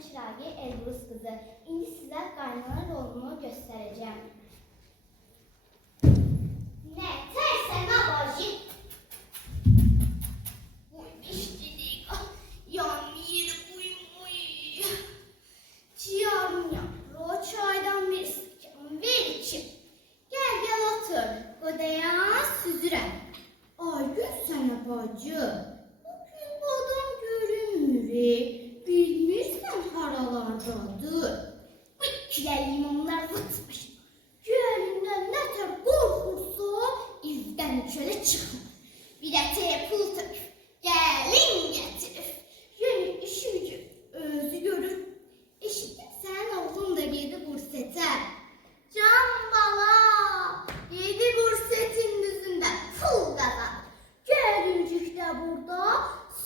Çıraği Elbrus kızı. İndi sizə qaynana rolunu göstərəcəm. Nə tərsən abacı? Uy, beşdilik, yan yeri uymuy. Ciğernya, o çaydan bir sıkım ver içim. Gel otur, kodayan süzürəm. Ay gün sənə bacı, bugün bu adam görünmür. Bilmirsən haralardadır. Bu ikiləyim onlar vıtmış. Gölündən nə tər qorxursa, evdən çölə çıxmır. Bir ətəyə pul tökür, gəlin gətirir. Yeni işi gücü özü görür. Eşitdim sənin oğlun da yedi bursetə. Can bala, yedi bursetin düzündə pul qazanır. Gəlincik də burada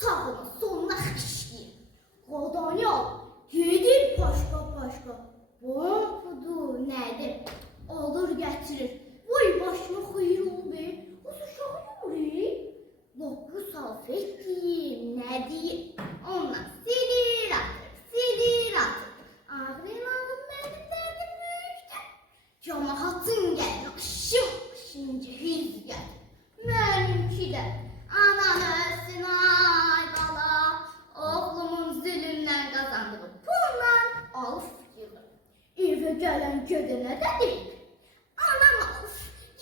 sağına soluna xişliyir. Qadanyal, gedir paşqa. Bombudur, nədir? Alır, gətirir. Vay başına xeyir ol be. O uşağı yorir. Loqqı salfetdir, nədir? Ondan silir atır. Ağrın alın mənim dərdim böyükdür. Camahatın gəlir, aşınca hüz gəlir. Mənimki də anan ölsün ay bala. Oğlumun zülümdən qazandığı pulla alıb yığır. Evə gələn gedənə də deyir. Anam alıb,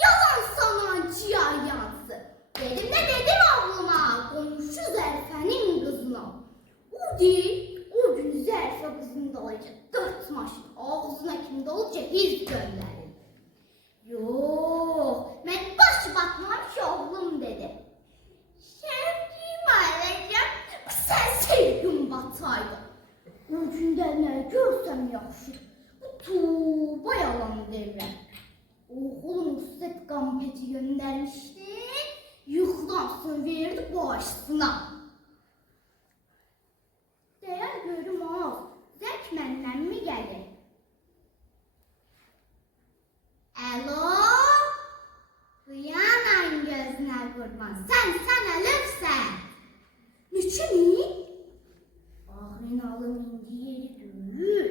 yalan sanan ciyar yansı. Dedim oğluma, qonşu Zərfənin qızına. O deyil, o gün Zərfə qızını dalacaq 4 maşın ağzına kimi doluca hiz göndərir. Yox, mən baş batmam ki oğlum dedi. Şərqim alacaq, bu sən sevgim bataydı. O gündə nə görsəm yaxşı, bu tuba yalan deyirəm. Oğlum Rüsset qampeti göndərmişdi, yuxudan sonra verdi başsına. Deyər görüm az, zək məndən mi gəlir? Alo, hıyanan gözünə qurban, sən ölürsən. Niçin? Ağrın alım indi yeri görür,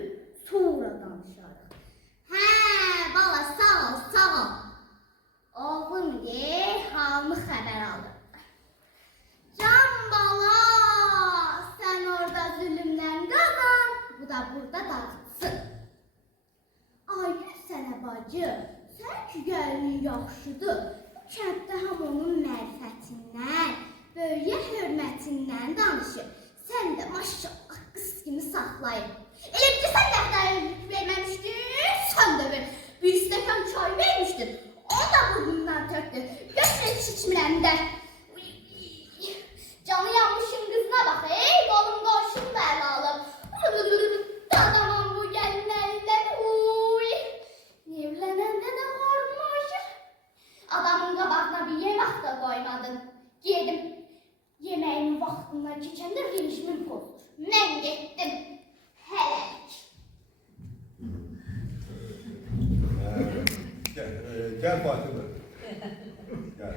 sonra danışarıq. Hə, bala sağ ol. Oğlum ye, halını xəbər alır. Can bala, sən orada zülümdən qazan, bu da burada dağıtsın. Ay gün sənə bacı, sən ki gəlin yaxşıdır. Bu kənddə ham onun mərifətindən, böyüyə hörmətindən danışır. Sən də maşallah qız kimi saxlayın. Elə bir sən dəftəri verməmişdin, sən də ver. Bir stəkan çay vermişdin, o da burnundan tökdü. Götür içmirəm də. Canı yanmışın qızına bax, qolum qoşum da əl alıb. Dadamam bu gəlin əlindən, evlənəndə də hormaşır. Adamın qabağına bir yemək də qoymadın. Yedim. Yeməyin vaxtından keçəndə rejimim pozulur. Mən getdim. Hələk. Gel Fatıma. Gel.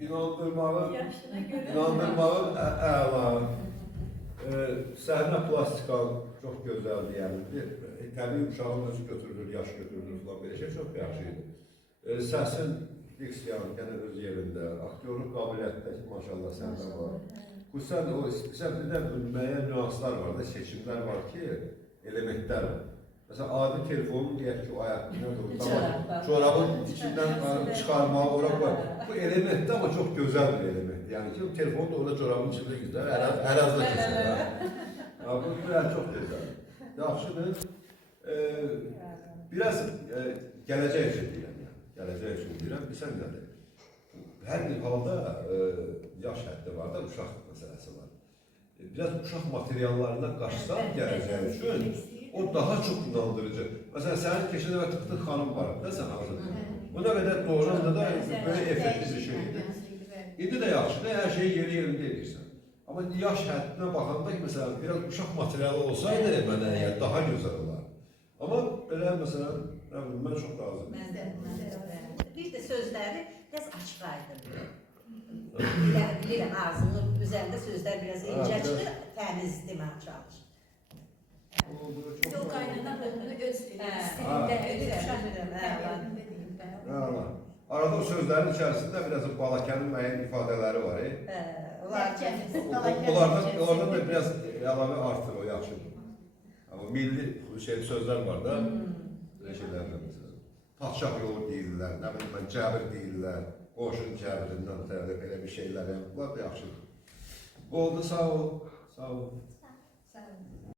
İnandırmağın əla. Səhnə plastikan çox gözəldir, yəni. Təbii uşağın özü götürülür, yaş götürülür falan belə şey çox yaxşı idi. Səsin diksiyanı gene öz yerində, aktyorluq qabiliyyətindəki maşallah səndə var. Xüsusən o bir də müəyyən nüanslar var da, seçimlər var ki, elementlər var. Mesela adi telefonun deyək ki, o ayaqlarına çorabın içindən çıxarmağı ora var. Bu elementdir ama çok güzel bir element. Yani ki telefon da orada çorabın içində güzel, ərazda keçir. Bu çok güzel. Yaxşıdır. Biraz gələcək üçün deyirəm. Gələcək üçün deyirəm, bilsən nədir? Hər bir halda yaş həddi var da, uşaq məsələsi var. Biraz uşaq materiallarına qaçsan gələcək üçün, o daha çox inandırıcı. Məsələn, sənin keçən dəfə tıqdıq xanım var da, sən hazır. Bu nə qədər doğranda da böyle effektiv bir şeydir. İndi də yaxşıdır, hər şeyi yerində edirsən. Amma yaş həddinə baxanda ki, məsələn, biraz uşaq materialı olsaydı mənə daha gözəl olar. Amma belə, məsələn, mən çox razıyım. Bir də sözləri biraz açıq aydın. Bilirəm, ağzının üzərində sözlər biraz incə biraz- çıxır, təmiz demək çalış. O qaynana bunu öz Hə, stilində, bilirəm, bilirəm, hə, təbiətində deyim də. Allah. Arada o sözlərin içərisində biraz Balakənin müəyyən ifadələri var. Onlardan da biraz əlavə artır o yaxşıdır. Amma milli sözlər var da, belə şeylərdən məsələn. Padşah yolu deyirlər, nə bilim mən cəbir deyirlər, qoşun cəbirindən tərəf elə bir şeylər, bunlar da yaxşıdır. Oldu, sağ ol, sağ ol.